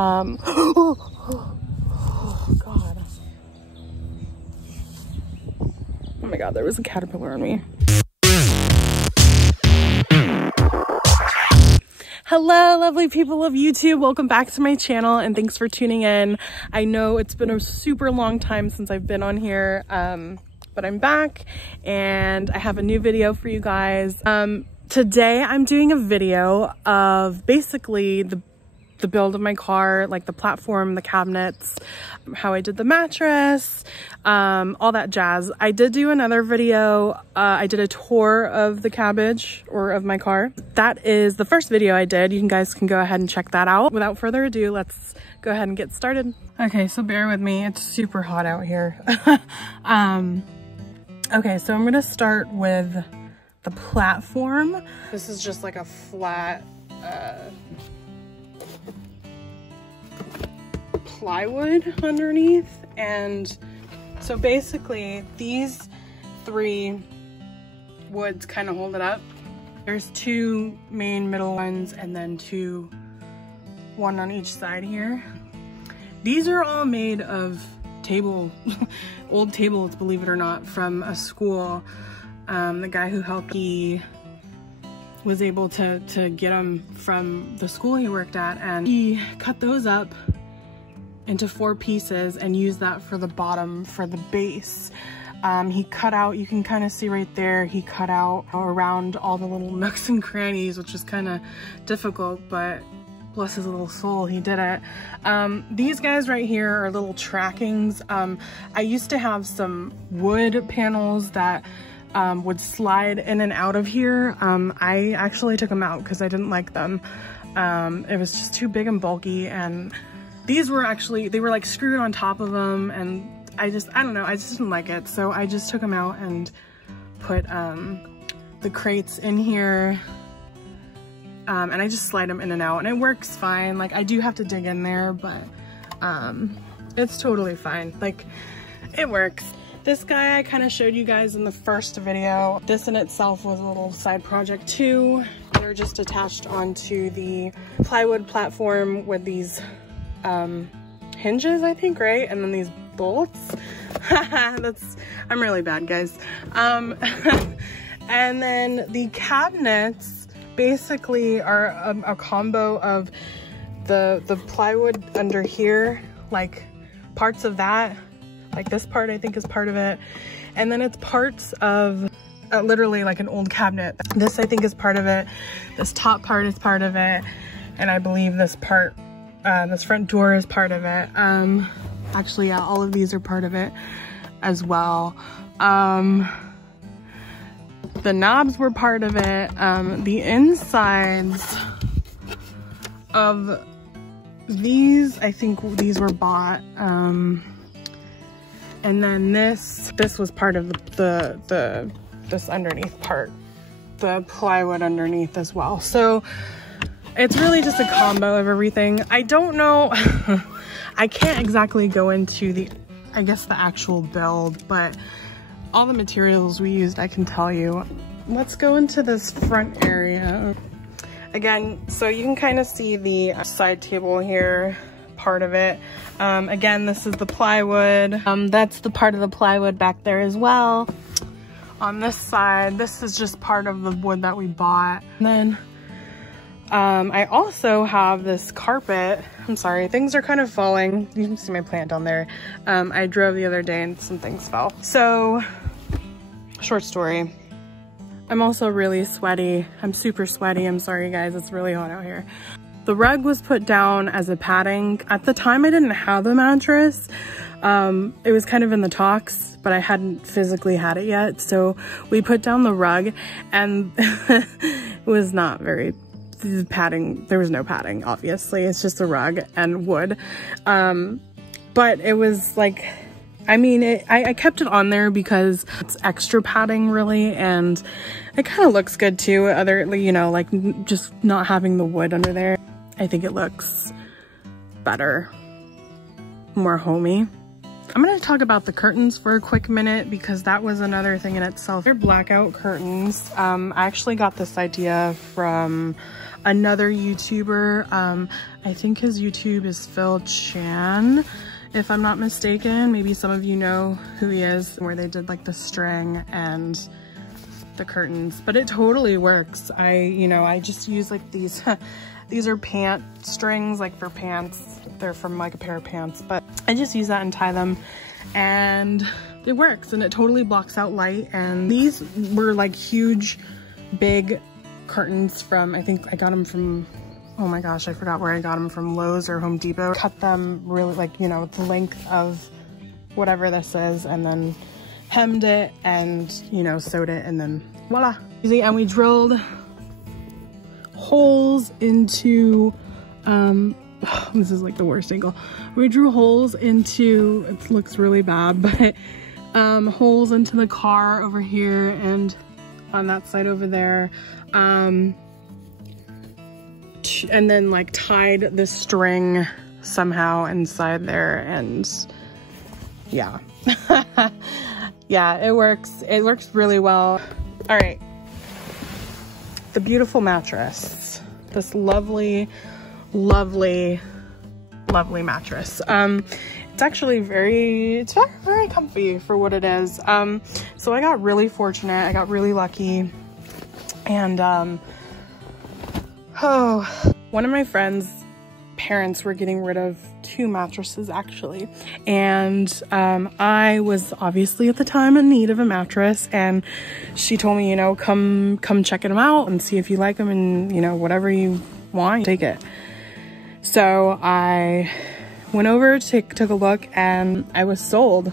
Oh God. Oh my God, there was a caterpillar on me. Hello, lovely people of YouTube. Welcome back to my channel and thanks for tuning in. I know it's been a super long time since I've been on here, but I'm back and I have a new video for you guys. Today I'm doing a video of basically the build of my car, like the platform, the cabinets, how I did the mattress, all that jazz. I did do another video. I did a tour of the cabbage or of my car. That is the first video I did. You guys can go ahead and check that out. Without further ado, let's go ahead and get started. Okay, so bear with me. It's super hot out here. Okay, so I'm gonna start with the platform. This is just like a flat plywood underneath, and so basically these three woods kind of hold it up. There's two main middle ones and then one on each side here. These are all made of old tables, believe it or not, from a school. The guy who helped, he was able to get them from the school he worked at, and he cut those up into 4 pieces and used that for the bottom, for the base. He cut out, you can kind of see right there, he cut out around all the little nooks and crannies, which is kind of difficult, but bless his little soul, he did it. These guys right here are little trackings. I used to have some wood panels that would slide in and out of here. I actually took them out because I didn't like them. It was just too big and bulky, and these were actually, they were like screwed on top of them, and I don't know, I just didn't like it. So I just took them out and put the crates in here, and I just slide them in and out, and it works fine. Like, I do have to dig in there, but it's totally fine. Like, it works. This guy I kind of showed you guys in the first video. This in itself was a little side project too. They're just attached onto the plywood platform with these hinges, I think, right? And then these bolts. I'm really bad, guys. And then the cabinets basically are a combo of the plywood under here, like parts of that, like this part I think is part of it, and then it's parts of literally like an old cabinet. This I think is part of it, this top part is part of it, and I believe this part, this front door is part of it. Actually, yeah, all of these are part of it as well. The knobs were part of it. The insides of these, I think these were bought. And then this was part of this underneath part, the plywood underneath as well. So it's really just a combo of everything. I don't know, I can't exactly go into I guess the actual build, but all the materials we used, I can tell you. Let's go into this front area. Again, so you can kind of see the side table here, part of it. Again, this is the plywood. That's the part of the plywood back there as well. On this side, this is just part of the wood that we bought. And then I also have this carpet. I'm sorry, things are kind of falling. You can see my plant down there. I drove the other day and some things fell. So, short story. I'm also really sweaty. I'm super sweaty. I'm sorry guys, it's really hot out here. The rug was put down as a padding. At the time I didn't have the mattress. It was kind of in the talks, but I hadn't physically had it yet. So we put down the rug, and it was not very padding. There was no padding, obviously. It's just a rug and wood. But it was like, I mean, I kept it on there because it's extra padding really, and it kind of looks good too. You know, like just not having the wood under there. I think it looks better, more homey. I'm gonna talk about the curtains for a quick minute because that was another thing in itself. They're blackout curtains. I actually got this idea from another YouTuber. I think his YouTube is Phil Chan, if I'm not mistaken. Maybe some of you know who he is, where they did like the string and the curtains, but it totally works. I just use like these these are pant strings, like for pants. They're from like a pair of pants, but I just use that and tie them, and it works, and it totally blocks out light. And these were like huge big curtains from, I think I got them from, oh my gosh, I forgot where I got them, from Lowe's or Home Depot. Cut them really, like, you know, the length of whatever this is, and then hemmed it and, you know, sewed it, and then voila. And we drilled holes into, this is like the worst angle. We drew holes into, it looks really bad, but holes into the car over here and on that side over there. And then like tied the string somehow inside there, and yeah. Yeah, it works really well. All right, the beautiful mattress, this lovely mattress. It's actually very comfy for what it is. So I got really fortunate, I got really lucky, and one of my friends' parents were getting rid of 2 mattresses actually, and I was obviously at the time in need of a mattress, and she told me, you know, come check them out and see if you like them, and you know, whatever you want, take it. So I went over, took a look, and I was sold.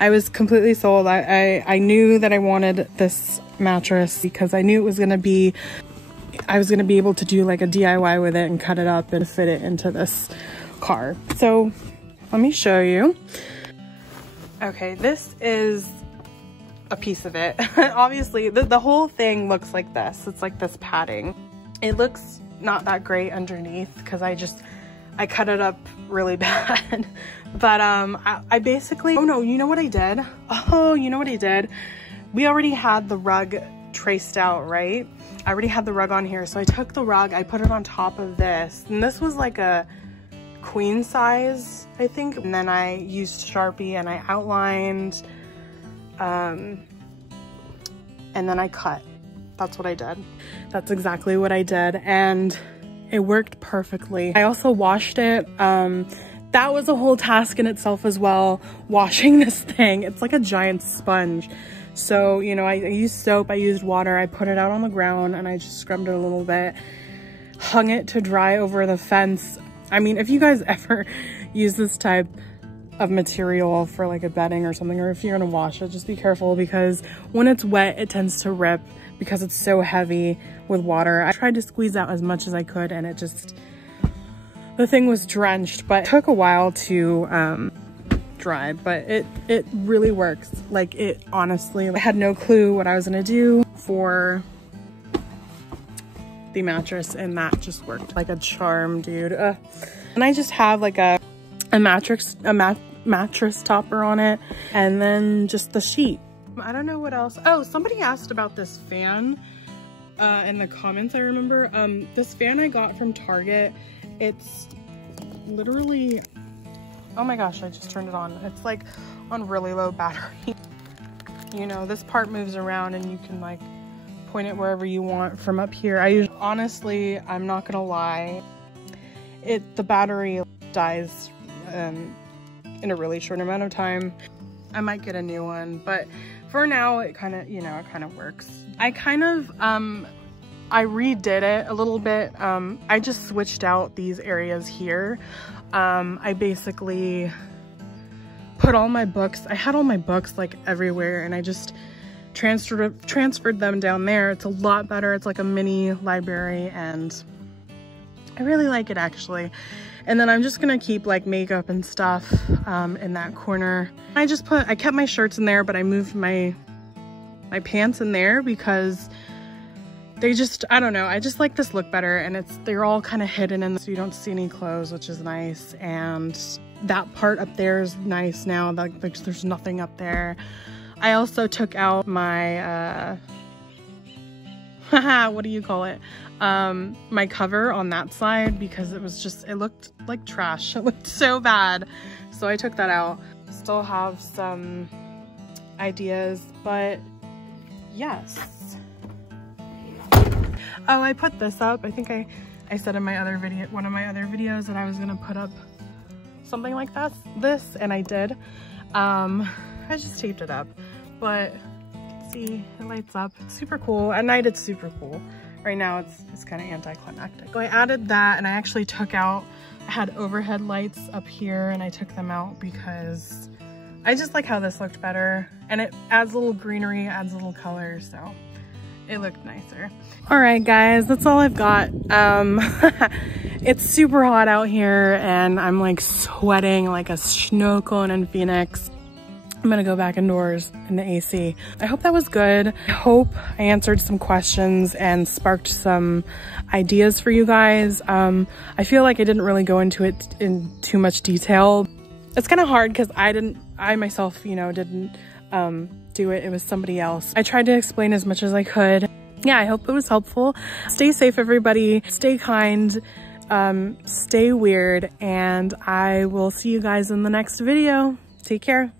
I was completely sold. I knew that I wanted this mattress because I knew it was gonna be, I was gonna be able to do like a DIY with it and cut it up and fit it into this car. So let me show you. Okay, this is a piece of it. Obviously the whole thing looks like this. It's like this padding. It looks not that great underneath because I cut it up really bad. But I basically, oh no, you know what I did? Oh, you know what I did? We already had the rug traced out, right? I already had the rug on here. So I took the rug, I put it on top of this, and this was like a queen size, I think. And then I used Sharpie and I outlined, and then I cut. That's what I did. That's exactly what I did, and it worked perfectly. I also washed it. That was a whole task in itself as well, washing this thing. It's like a giant sponge. So, you know, I used soap, I used water, I put it out on the ground, and I just scrubbed it a little bit, hung it to dry over the fence. I mean, if you guys ever use this type of material for like a bedding or something, or if you're gonna wash it, just be careful, because when it's wet, it tends to rip because it's so heavy with water. I tried to squeeze out as much as I could, and it just, the thing was drenched, but it took a while to dry, but it really works. Like, it honestly, I had no clue what I was gonna do for the mattress, and that just worked like a charm, dude. And I just have like a mattress topper on it, and then just the sheet. I don't know what else. Oh, somebody asked about this fan in the comments, I remember. This fan I got from Target. It's literally, oh my gosh, I just turned it on. It's like on really low battery. You know, this part moves around and you can like point it wherever you want from up here. Honestly, I'm not gonna lie, the battery dies in a really short amount of time. I might get a new one, but for now it kind of, you know, it kind of works. I kind of I redid it a little bit. I just switched out these areas here. I basically put all my books, I had all my books like everywhere, and I just transferred them down there. It's a lot better. It's like a mini library, and I really like it actually. And then I'm just gonna keep like makeup and stuff in that corner. I kept my shirts in there, but I moved my pants in there because they just, I don't know, I just like this look better, and they're all kind of hidden in, so you don't see any clothes, which is nice. And that part up there is nice now, like there's nothing up there. I also took out my what do you call it? My cover on that side, because it was just, it looked like trash. It looked so bad. So I took that out. Still have some ideas, but yes. Oh, I put this up. I think I said in my other video, one of my other videos, that I was gonna put up something like this, and I did. I just taped it up, but see, it lights up. It's super cool. At night, it's super cool. Right now, it's kind of anticlimactic. So I added that, and I actually took out, I had overhead lights up here, and I took them out because I just like how this looked better, and it adds a little greenery, adds a little color, so it looked nicer. All right, guys, that's all I've got. It's super hot out here, and I'm like sweating like a snow cone in Phoenix. I'm gonna go back indoors in the AC. I hope that was good. I hope I answered some questions and sparked some ideas for you guys. I feel like I didn't really go into it in too much detail. It's kind of hard because I myself, you know, didn't do it. It was somebody else. I tried to explain as much as I could. Yeah, I hope it was helpful. Stay safe, everybody. Stay kind. Stay weird. And I will see you guys in the next video. Take care.